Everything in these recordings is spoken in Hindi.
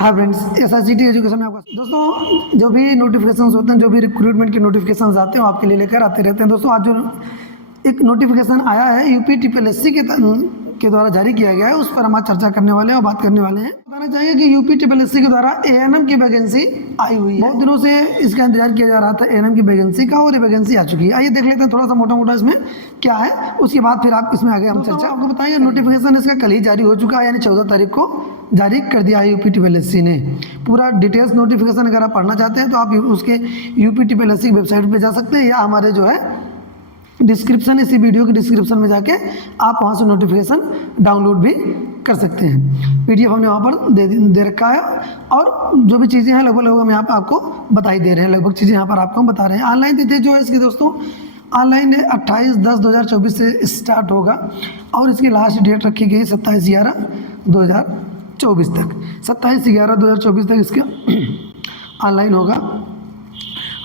हाँ फ्रेंड्स, SICT एजुकेशन में आपका दोस्तों जो भी नोटिफिकेशंस होते हैं, जो भी रिक्रूटमेंट के नोटिफिकेशंस आते हैं वो आपके लिए लेकर आते रहते हैं। दोस्तों आज जो एक नोटिफिकेशन आया है UPSSC के द्वारा जारी किया गया है, उस पर हम आज चर्चा करने वाले हैं और बात करने वाले हैं। बताना चाहिए कि UPSSC के द्वारा ANM की वैकेंसी आई हुई है। बहुत दिनों से इसका इंतजार किया जा रहा था ANM की वैकेंसी का, और ये वैकेंसी आ चुकी है। आइए देख लेते हैं थोड़ा सा मोटा मोटा इसमें क्या है, उसके बाद फिर आप इसमें आगे हम चर्चा। आपको बताइए नोटिफिकेशन इसका कल ही जारी हो चुका है, यानी 14 तारीख को जारी कर दिया है UPSSC ने। पूरा डिटेल्स नोटिफिकेशन अगर आप पढ़ना चाहते हैं तो आप उसके UPSSC की वेबसाइट पे जा सकते हैं, या हमारे जो है डिस्क्रिप्शन, इसी वीडियो के डिस्क्रिप्शन में जाके आप वहाँ से नोटिफिकेशन डाउनलोड भी कर सकते हैं। PDF हमने वहाँ पर दे रखा है, और जो भी चीज़ें हैं लगभग हम यहाँ पर आपको बता ही दे रहे हैं। लगभग चीज़ें यहाँ पर आपको हम बता रहे हैं। ऑनलाइन तिथि जो है इसकी दोस्तों ऑनलाइन 28/10/2024 से स्टार्ट होगा, और इसकी लास्ट डेट रखी गई 27/11/2024 तक। 27/11/2024 तक इसका ऑनलाइन होगा।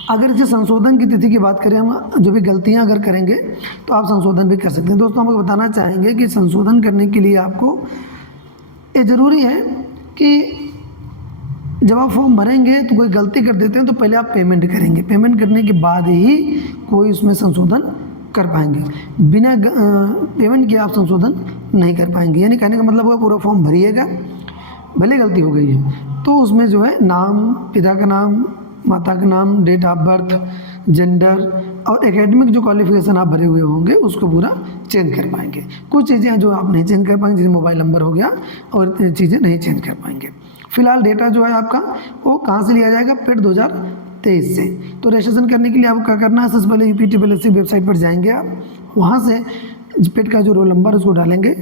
अगर इसे संशोधन की तिथि की बात करें, हम जो भी गलतियां अगर करेंगे तो आप संशोधन भी कर सकते हैं। दोस्तों हम आपको बताना चाहेंगे कि संशोधन करने के लिए आपको ये ज़रूरी है कि जब आप फॉर्म भरेंगे तो कोई गलती कर देते हैं तो पहले आप पेमेंट करेंगे। पेमेंट करने के बाद ही कोई उसमें संशोधन कर पाएंगे। बिना पेमेंट किए आप संशोधन नहीं कर पाएंगे। यानी कहने का मतलब होगा पूरा फॉर्म भरिएगा, भले गलती हो गई है तो उसमें जो है नाम, पिता का नाम, माता का नाम, डेट ऑफ बर्थ, जेंडर और एकेडमिक जो क्वालिफिकेशन आप भरे हुए होंगे उसको पूरा चेंज कर पाएंगे। कुछ चीज़ें हैं जो आप नहीं चेंज कर पाएंगे, जैसे मोबाइल नंबर हो गया, और चीज़ें नहीं चेंज कर पाएंगे। फिलहाल डेटा जो है आपका वो कहाँ से लिया जाएगा, पेट 2023 से। तो रजिस्ट्रेशन करने के लिए आपको क्या करना है, सबसे पहले UPSSC वेबसाइट पर जाएंगे आप, वहाँ से पेट का जो रोल नंबर उसको डालेंगे,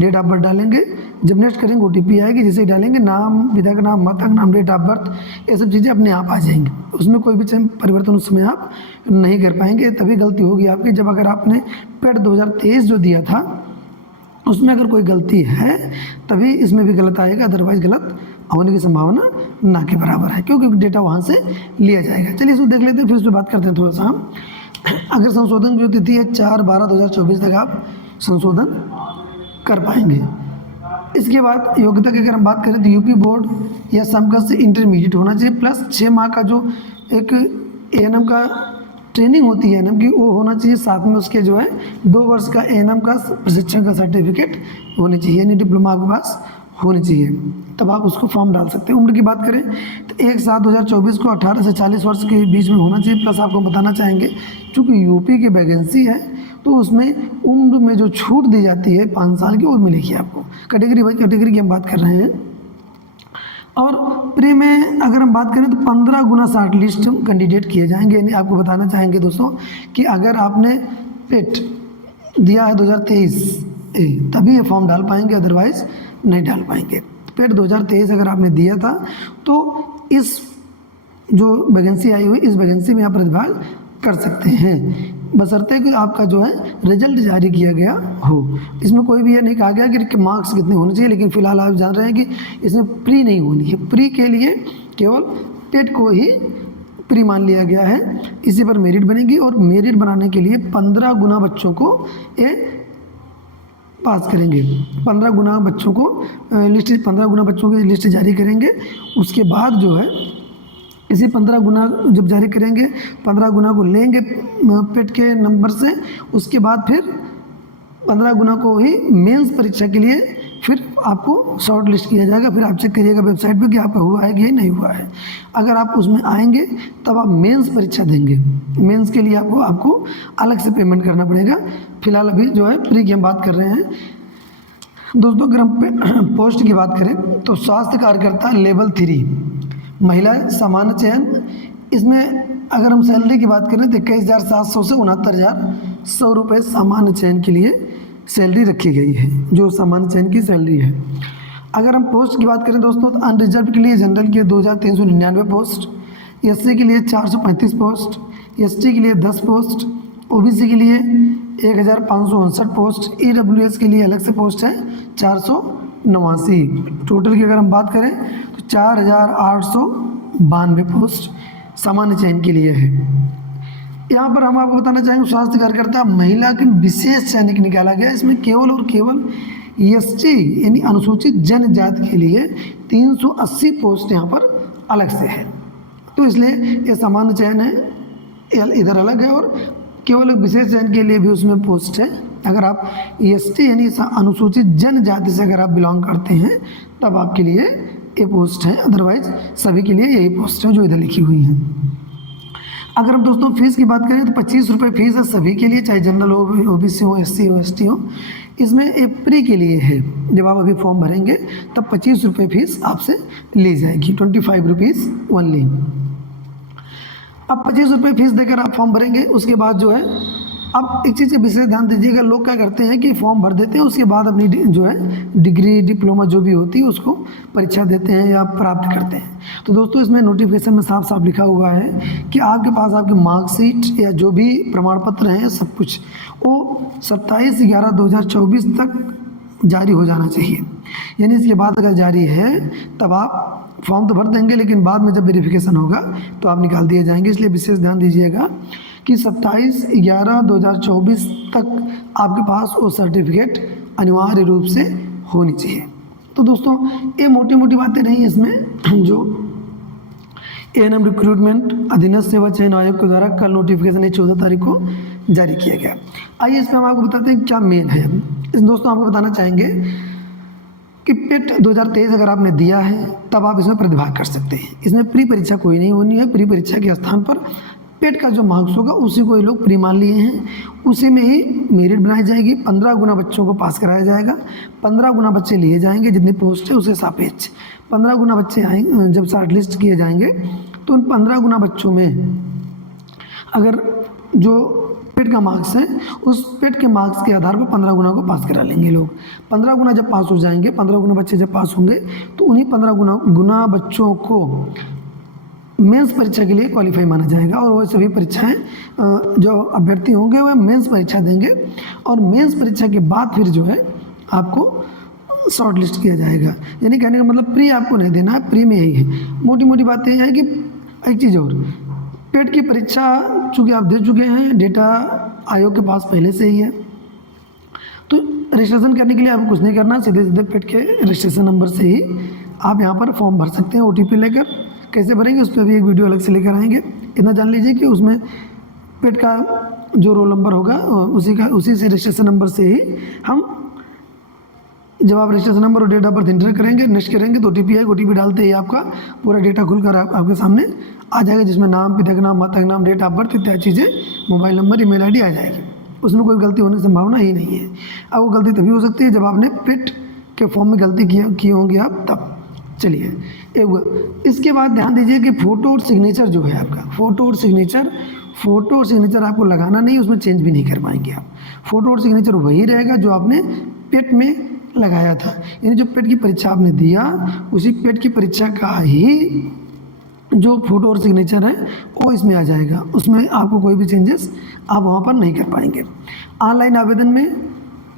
डेट ऑफ बर्थ डालेंगे। जब नेक्स्ट करेंगे OTP आएगी, जैसे ही डालेंगे नाम, पिता का नाम, माता का नाम, डेट ऑफ बर्थ, ये सब चीज़ें अपने आप आ जाएंगी। उसमें कोई भी परिवर्तन उस समय आप नहीं कर पाएंगे। तभी गलती होगी आपकी जब अगर आपने पेट 2023 जो दिया था उसमें अगर कोई गलती है तभी इसमें भी गलत आएगा, अदरवाइज गलत होने की संभावना ना के बराबर है, क्योंकि डेटा वहाँ से लिया जाएगा। चलिए इसको देख लेते हैं, फिर इस पर बात करते हैं थोड़ा सा हम। अगर संशोधन की जो तिथि है 4/12/2024 तक आप संशोधन कर पाएंगे। इसके बाद योग्यता की अगर हम बात करें तो UP बोर्ड या समकक्ष इंटरमीडिएट होना चाहिए, प्लस 6 माह का जो एक ANM का ट्रेनिंग होती है ANM की वो होना चाहिए। साथ में उसके जो है 2 वर्ष का ANM का प्रशिक्षण का सर्टिफिकेट होनी चाहिए, यानी डिप्लोमा आपके पास होनी चाहिए, तब आप उसको फॉर्म डाल सकते हैं। उम्र की बात करें तो 1/7/2024 को 18 से 40 वर्ष के बीच में होना चाहिए। प्लस आपको बताना चाहेंगे चूँकि UP की वैकेंसी है तो उसमें उम्र में जो छूट दी जाती है 5 साल की, वो मिलेगी आपको। कैटेगरी बाई कैटेगरी की हम बात कर रहे हैं। और प्री में अगर हम बात करें तो 15 गुना शॉर्ट लिस्ट कैंडिडेट किए जाएंगे। यानी आपको बताना चाहेंगे दोस्तों कि अगर आपने पेट दिया है 2023 तभी ये फॉर्म डाल पाएंगे, अदरवाइज नहीं डाल पाएंगे। पेट 2023 अगर आपने दिया था तो इस जो वैकेंसी आई हुई इस वैकेंसी में आप प्रतिभाग कर सकते हैं, बशर्ते कि आपका जो है रिजल्ट जारी किया गया हो। इसमें कोई भी ये नहीं कहा गया कि मार्क्स कितने होने चाहिए, लेकिन फिलहाल आप जान रहे हैं कि इसमें प्री नहीं होनी है। प्री के लिए केवल पेट को ही प्री मान लिया गया है, इसी पर मेरिट बनेगी। और मेरिट बनाने के लिए 15 गुना बच्चों को ये पास करेंगे। 15 गुना बच्चों को लिस्ट 15 गुना बच्चों की लिस्ट जारी करेंगे। उसके बाद जो है इसी 15 गुना जब जारी करेंगे, 15 गुना को लेंगे पेट के नंबर से, उसके बाद फिर 15 गुना को ही मेंस परीक्षा के लिए फिर आपको शॉर्ट लिस्ट किया जाएगा। फिर आप चेक करिएगा वेबसाइट पे कि आपका हुआ है कि नहीं हुआ है। अगर आप उसमें आएंगे तब आप मेंस परीक्षा देंगे। मेंस के लिए आपको अलग से पेमेंट करना पड़ेगा। फिलहाल अभी जो है प्री की हम बात कर रहे हैं। दोस्तों अगर हम पोस्ट की बात करें तो स्वास्थ्य कार्यकर्ता लेवल 3 महिला सामान्य चयन, इसमें अगर हम सैलरी की बात करें तो 21,700 से 69,100 रुपये सामान्य चयन के लिए सैलरी रखी गई है, जो सामान्य चयन की सैलरी है। अगर हम पोस्ट की बात करें दोस्तों तो अनरिजर्व के लिए जनरल के लिए 2,399 पोस्ट, SC के लिए 435 पोस्ट, ST के लिए 10 पोस्ट, OBC के लिए 1,559 पोस्ट, EWS के लिए अलग से पोस्ट है 489। टोटल की अगर हम बात करें तो 4,892 पोस्ट सामान्य चयन के लिए है। यहाँ पर हम आपको बताना चाहेंगे स्वास्थ्य कार्यकर्ता महिला के विशेष चयनिक निकाला गया। इसमें केवल और केवल एसटी यानी अनुसूचित जनजाति के लिए 380 पोस्ट यहाँ पर अलग से है। तो इसलिए ये सामान्य चयन है इधर अलग है, और केवल एक विशेष चयन के लिए भी उसमें पोस्ट है। अगर आप एसटी यानी अनुसूचित जनजाति से अगर आप बिलोंग करते हैं तब आपके लिए ये पोस्ट है, अदरवाइज सभी के लिए यही पोस्ट है जो इधर लिखी हुई है। अगर हम दोस्तों फीस की बात करें तो 25 रुपये फीस है सभी के लिए, चाहे जनरल हो, ओबीसी हो, एससी हो, एसटी हो। इसमें एक प्री के लिए है, जब आप अभी फॉर्म भरेंगे तब 25 रुपये फीस आपसे ली जाएगी, 25 रुपीज़ ओनली। अब 25 रुपये फीस देकर आप फॉर्म भरेंगे, उसके बाद जो है अब एक चीज़ विशेष ध्यान दीजिएगा, लोग क्या करते हैं कि फॉर्म भर देते हैं, उसके बाद अपनी जो है डिग्री डिप्लोमा जो भी होती है उसको परीक्षा देते हैं या प्राप्त करते हैं। तो दोस्तों इसमें नोटिफिकेशन में साफ साफ लिखा हुआ है कि आपके पास आपकी मार्कशीट या जो भी प्रमाण पत्र हैं सब कुछ वो 27/11/2024 तक जारी हो जाना चाहिए। यानी इसके बाद अगर जारी है तब आप फॉर्म तो भर देंगे, लेकिन बाद में जब वेरिफिकेशन होगा तो आप निकाल दिए जाएंगे। इसलिए विशेष ध्यान दीजिएगा कि 27/11/2024 तक आपके पास वो सर्टिफिकेट अनिवार्य रूप से होनी चाहिए। तो दोस्तों ये मोटी मोटी बातें नहीं, इसमें जो एएनएम रिक्रूटमेंट अधीनस्थ सेवा चयन आयोग के द्वारा कल नोटिफिकेशन 14 तारीख को जारी किया गया। आइए इसमें हम आपको बताते हैं क्या मेन है। इस दोस्तों आपको बताना चाहेंगे कि पेट 2023 अगर आपने दिया है तब आप इसमें प्रतिभाग कर सकते हैं। इसमें प्री परीक्षा कोई नहीं होनी है, प्री परीक्षा के स्थान पर पेट का जो मार्क्स होगा उसी को ये लोग प्री मान लिए हैं, उसी में ही मेरिट बनाई जाएगी। 15 गुना बच्चों को पास कराया जाएगा, 15 गुना बच्चे लिए जाएंगे, जितनी पोस्ट है उसके सापेक्ष 15 गुना बच्चे आएंगे। जब शॉर्ट लिस्ट किए जाएंगे तो उन 15 गुना बच्चों में अगर जो पेट का मार्क्स है उस पेट के मार्क्स के आधार पर 15 गुना को पास करा लेंगे लोग। 15 गुना जब पास हो जाएंगे, 15 गुना बच्चे जब पास होंगे तो उन्हीं 15 गुना बच्चों को मेंस परीक्षा के लिए क्वालिफाई माना जाएगा, और वह सभी परीक्षाएं जो अभ्यर्थी होंगे वह मेंस परीक्षा देंगे, और मेंस परीक्षा के बाद फिर जो है आपको शॉर्ट लिस्ट किया जाएगा। यानी कहने का मतलब प्री आपको नहीं देना है, प्री में यही है। मोटी मोटी बात यह है कि एक चीज़ और, पेट की परीक्षा चूँकि आप दे चुके हैं, डेटा आयोग के पास पहले से ही है, तो रजिस्ट्रेशन करने के लिए आपको कुछ नहीं करना, सीधे सीधे पेट के रजिस्ट्रेशन नंबर से ही आप यहाँ पर फॉर्म भर सकते हैं। OTP लेकर कैसे भरेंगे उस पर भी एक वीडियो अलग से लेकर आएंगे। इतना जान लीजिए कि उसमें पेट का जो रोल नंबर होगा उसी से रजिस्ट्रेशन नंबर से ही हम, जब आप रजिस्ट्रेशन नंबर और डेट ऑफ बर्थ इंटर करेंगे, नेक्स्ट करेंगे तो OTP आएगा। OTP डालते ही आपका पूरा डेटा खुलकर आपके सामने आ जाएगा, जिसमें नाम, पिता का नाम, माता का नाम, डेट ऑफ बर्थ इत्यादि चीज़ें, मोबाइल नंबर, ईमेल ID आ जाएगी। उसमें कोई गलती होने की संभावना ही नहीं है। अब वो गलती तभी हो सकती है जब आपने पेट के फॉर्म में गलती किए होंगे आप तब। चलिए एक इसके बाद ध्यान दीजिए कि फ़ोटो और सिग्नेचर जो है आपका, फ़ोटो और सिग्नेचर आपको लगाना नहीं, उसमें चेंज भी नहीं कर पाएंगे आप। फ़ोटो और सिग्नेचर वही रहेगा जो आपने पेट में लगाया था, यानी जो पेट की परीक्षा आपने दिया उसी पेट की परीक्षा का ही जो फ़ोटो और सिग्नेचर है वो इसमें आ जाएगा। उसमें आपको कोई भी चेंजेस आप वहाँ पर नहीं कर पाएंगे। ऑनलाइन आवेदन में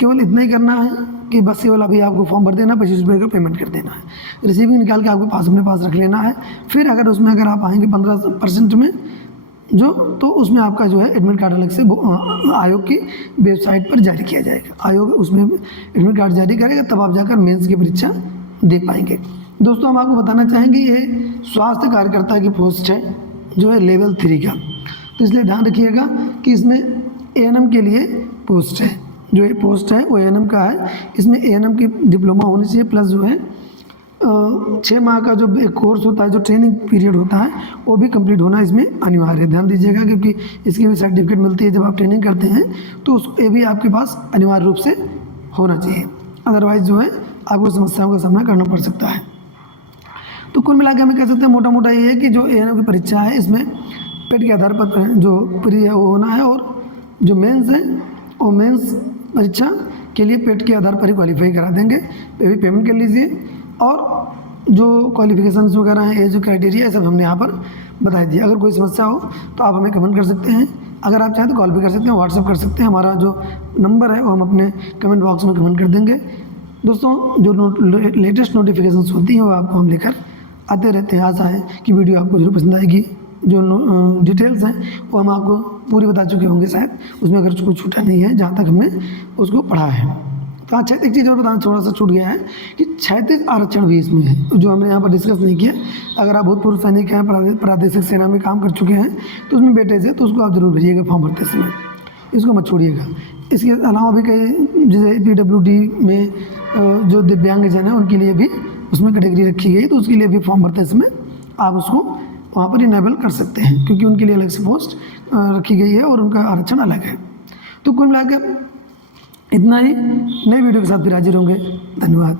केवल इतना ही करना है कि बस केवल अभी आपको फॉर्म भर देना, 25 रुपये का पेमेंट कर देना है, रिसीविंग निकाल के आपके पास अपने पास रख लेना है। फिर अगर उसमें अगर आप आएंगे 15% में जो, तो उसमें आपका जो है एडमिट कार्ड अलग से आयोग की वेबसाइट पर जारी किया जाएगा। आयोग उसमें एडमिट कार्ड जारी करेगा, तब आप जाकर मेंस की परीक्षा दे पाएंगे। दोस्तों हम आपको बताना चाहेंगे ये स्वास्थ्य कार्यकर्ता की पोस्ट है जो है लेवल 3 का, तो इसलिए ध्यान रखिएगा कि इसमें ANM के लिए पोस्ट है, जो ये पोस्ट है वो ANM का है। इसमें ANM की डिप्लोमा होनी चाहिए, प्लस जो है 6 माह का जो एक कोर्स होता है, जो ट्रेनिंग पीरियड होता है वो भी कंप्लीट होना इसमें अनिवार्य है। ध्यान दीजिएगा क्योंकि इसकी भी सर्टिफिकेट मिलती है जब आप ट्रेनिंग करते हैं, तो ये भी आपके पास अनिवार्य रूप से होना चाहिए, अदरवाइज़ जो है आपको समस्याओं का सामना करना पड़ सकता है। तो कुल मिला के हमें कह सकते हैं मोटा मोटा ये है कि जो ANM की परीक्षा है इसमें पेट के आधार पर जो प्री है वो होना है, और जो मेंस है वो मेंस परीक्षा के लिए पेट के आधार पर ही क्वालिफाई करा देंगे। भी पेमेंट कर लीजिए, और जो क्वालिफिकेशंस वगैरह हैं, एज क्राइटेरिया, ये सब हमने यहाँ पर बता दिया। अगर कोई समस्या हो तो आप हमें कमेंट कर सकते हैं, अगर आप चाहें तो कॉल भी कर सकते हैं, व्हाट्सअप कर सकते हैं। हमारा जो नंबर है वो हम अपने कमेंट बॉक्स में कमेंट कर देंगे। दोस्तों जो लेटेस्ट नोटिफिकेशंस होती हैं वो आपको हम लेकर आते रहते हैं। आशा है कि वीडियो आपको जरूर पसंद आएगी। जो डिटेल्स हैं वो हम आपको पूरी बता चुके होंगे शायद, उसमें अगर कुछ छूटा नहीं है जहाँ तक हमने उसको पढ़ा है। तो हाँ, एक चीज़ और बताना थोड़ा सा छूट गया है कि क्षैतिज आरक्षण भी इसमें है, जो हमने यहाँ पर डिस्कस नहीं किया। अगर आप भूतपूर्व सैनिक हैं, प्रादेशिक सेना में काम कर चुके हैं, तो उसमें वेटेज है, तो उसको आप जरूर भेजिएगा फॉर्म भरते समय, इसको मत छोड़िएगा। इसके अलावा भी कई जैसे PWD में जो दिव्यांगजन है उनके लिए भी उसमें कैटेगरी रखी गई, तो उसके लिए भी फॉर्म भरते समय आप उसको वहाँ पर इनेबल कर सकते हैं, क्योंकि उनके लिए अलग से पोस्ट रखी गई है और उनका आरक्षण अलग है। तो कुल मिलाकर इतना ही, नई वीडियो के साथ फिर हाजिर होंगे। धन्यवाद।